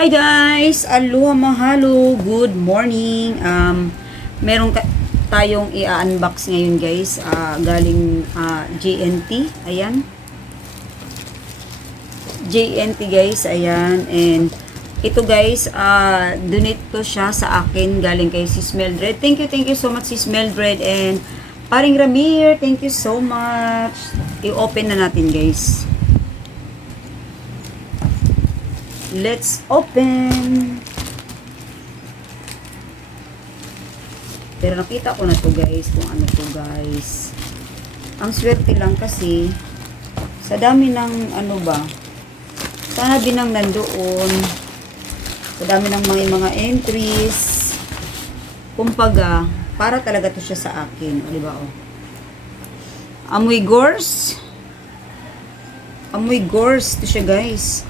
Hi guys! Aloha mahalo! Good morning! Tayong i-unbox ngayon guys. Galing JNT. Ayan. JNT guys. Ayan. And ito guys, donate to siya sa akin. Galing kay Sis Mildred. Thank you so much Sis Mildred. And Paring Ramir, thank you so much. I-open na natin guys. Let's open. Pero nakita ko na to guys, kung ano to guys. Ang swerte lang kasi sa dami ng ano ba, sana binang nandoon, sa dami ng mga entries, kumbaga para talaga to siya sa akin, o diba oh. Amoy gors to siya guys.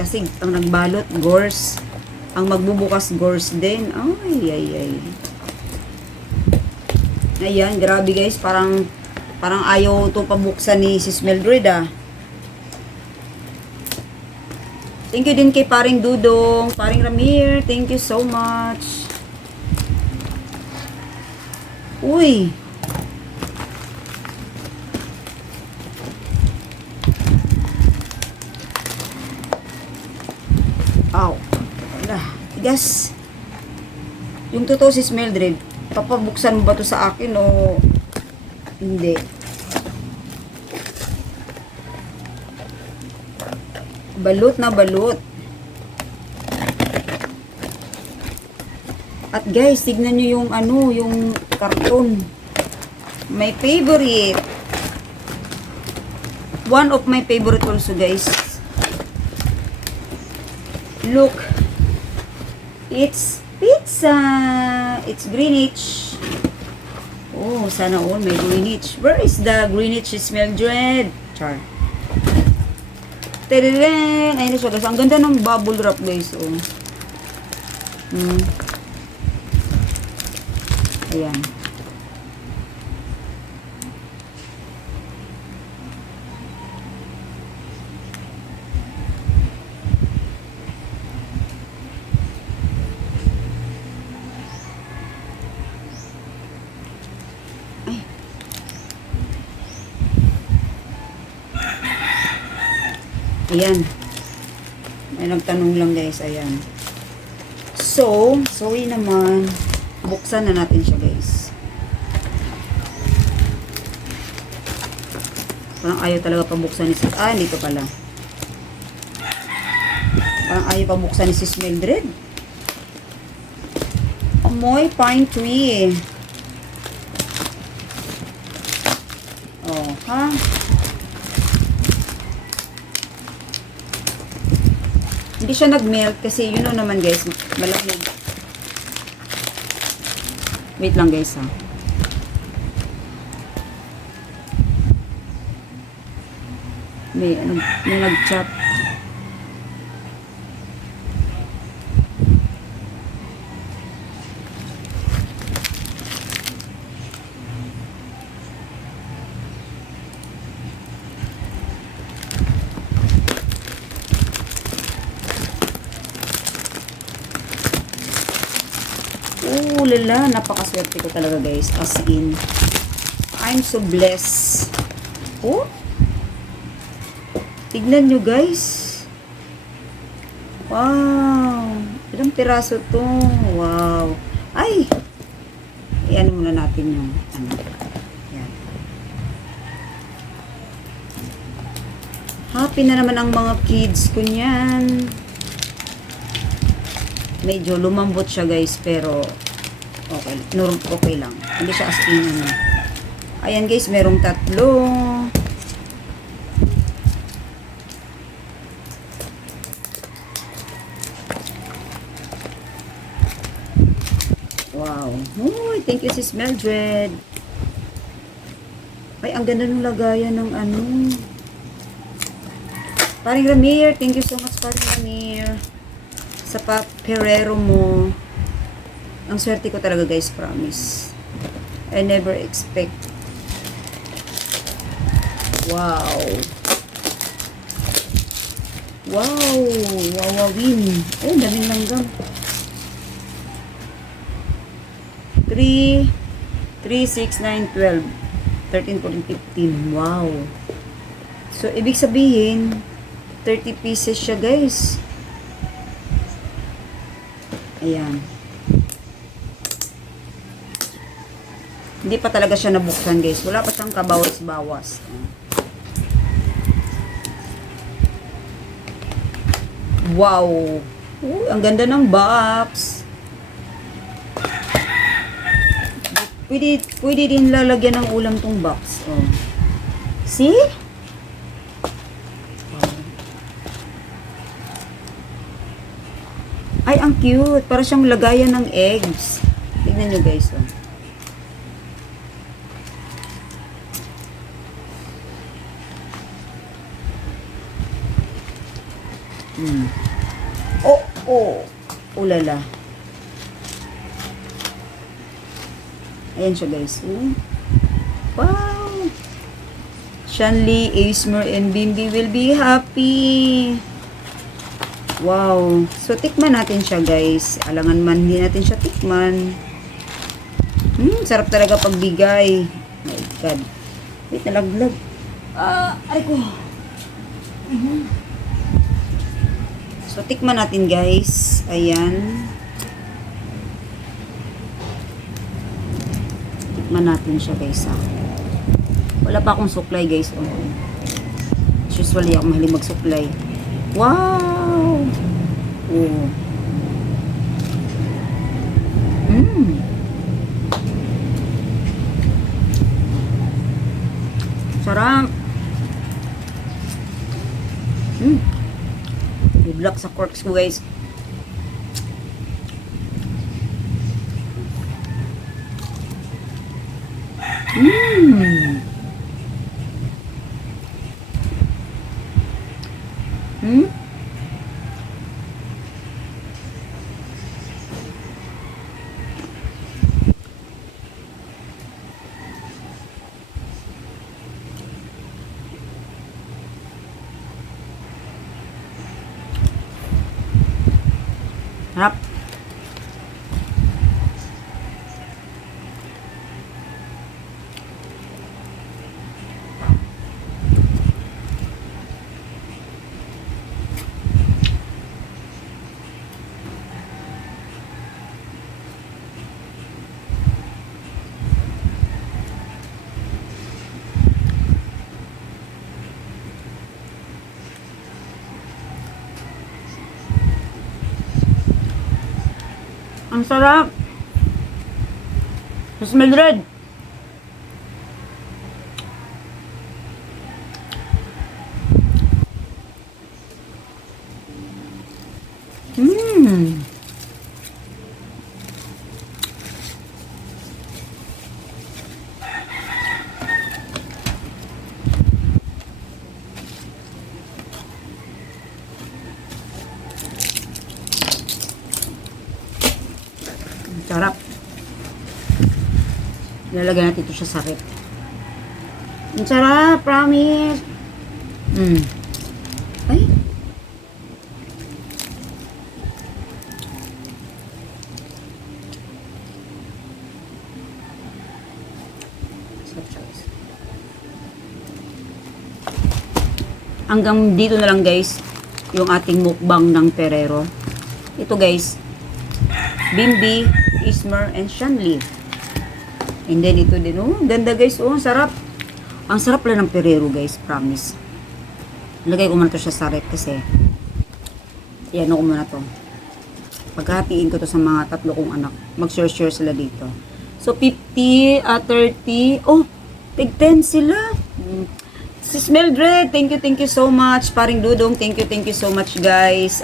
Kasi ang nagbalot, gors. Ang magbubukas, gors din. Ay. Ayan, grabe guys. Parang ayaw to pabuksan ni Sis Mildred Thank you din kay Paring Dudong, Paring Ramir. Thank you so much. Uy. Ow. Wala. Tigas. Yung totoo Sis Mildred, papabuksan mo ba to sa akin o hindi? Balot na balot. At guys, tignan nyo yung yung karton. My favorite. One of my favorite also guys. Look, it's pizza. It's Greenwich. Oh, sana all may Greenwich. Where is the Greenwich Mildred? Char. Tadadang! Ayun na siya guys. Ang ganda ng bubble wrap guys. Oh. Ayan. Ayan. May nagtanong lang guys. Ayan. So, sorry naman. Buksan na natin siya guys. Parang ayaw talaga pabuksan ni Sis. Dito pala. Parang ayaw pabuksan ni Sis Mildred. Amoy pine tree. Oh, ha? Hindi siya nag-melt kasi you know naman guys, malamig. Wait lang guys ha. May nag-chat. Oh, lala, napakaswerte ko talaga guys. As in, I'm so blessed. Oh, tignan nyo guys. Wow, ilang piraso to. Wow. Ay, iyan muna natin yung yan. Happy na naman ang mga kids ko niyan. Medyo lumambot siya guys, pero okay lang. Hindi siya as in Ayan guys, merong tatlo. Wow. Uy, thank you Sis Mildred. Ay, ang ganda ng lagayan ng Paring Ramir, thank you so much Paring Ramir. Sa Perero mo. Ang swerte ko talaga guys, promise. I never expect. Wow. Wow! Wawawin. Ay, daming langgam. 3, 3, 6, 9, 12, 13, 14, 15. Wow! So, ibig sabihin, 30 pieces siya, guys. Ayan. Hindi pa talaga siya nabuksan, guys. Wala pa siyang kabawas-bawas. Wow! Ang ganda ng box. Pwede din lalagyan ng ulam tong box. Oh. See? Ay, ang cute. Para siyang lagayan ng eggs. Tignan nyo, guys. Oh. Oh. Ulala. Ayan siya, guys. Wow. Shanli, Asmer, and Bimbi will be happy. Wow. So, tikman natin siya, guys. Alangan man, hindi natin siya tikman. Sarap talaga pagbigay. My God. Wait, nalaglag. Ay ko. So, tikman natin, guys. Ayan. Tikman natin siya, guys, ha. Wala pa akong supply, guys. Usually, ako mahilig mag-supply. Wow! Oh. Sarap. Good luck sa corks ko, guys. Harap. Ang sarap. Mas Mildred. Sarap. Lalagyan natin ito sa sakit. Ang sarap, promise. Ay. Hanggang dito na lang, guys, yung ating mukbang ng Perero. Ito, guys, Bimbi, Ismer, and Shanli. And then ito din, ganda, guys, sarap. Ang sarap lang ng Perero, guys, promise. Lagay ko muna to sa rep kasi yan, ko muna to. Paghatiin ko to sa mga tatlo kong anak. Mag-share sila dito. So, 50, 30, tig 10 sila. Sis Mildred, thank you so much. Paring Dudong, thank you so much, guys.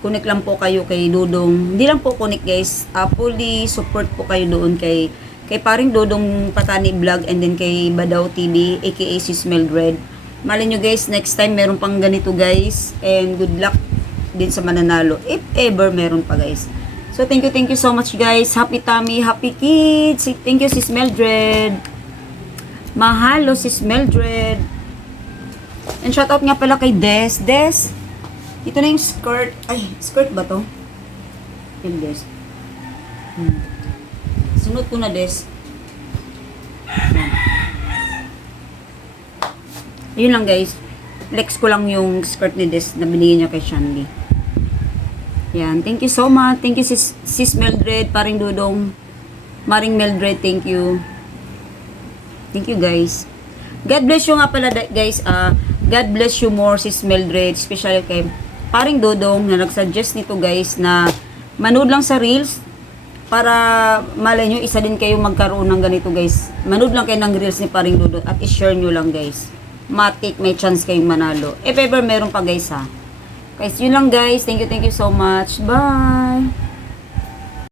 Connect lang po kayo kay Dudong. Hindi lang po connect, guys. Fully support po kayo doon kay Paring Dudong Patani Vlog and then kay Badaw TV, aka Sis Mildred. Mali nyo, guys, next time meron pang ganito, guys. And good luck din sa mananalo. If ever meron pa, guys. So, thank you so much, guys. Happy tummy, happy kids. Thank you, Sis Mildred. Mahalo, Sis Mildred. And shoutout nga pala kay Des. Des, ito na yung skirt. Ay, skirt ba to? Yung Des. Sunod ko na, Des. Yan. Yun lang, guys. Flex ko lang yung skirt ni Des na binigyan niya kay Shandy. Yan. Thank you so much. Thank you, Sis Mildred, paring Dudong. Maring Mildred, thank you. Thank you, guys. God bless you nga pala, guys. God bless you more, Sis Mildred. Especially kay paring Dudong na nag-suggest nito, guys, na manood lang sa Reels para malay nyo, isa din kayo magkaroon ng ganito, guys. Manood lang kayo ng Reels ni paring Dudong at i-share nyo lang, guys. Matik, may chance kayong manalo. If ever meron pa, guys, ha. Guys, yun lang, guys. Thank you so much. Bye!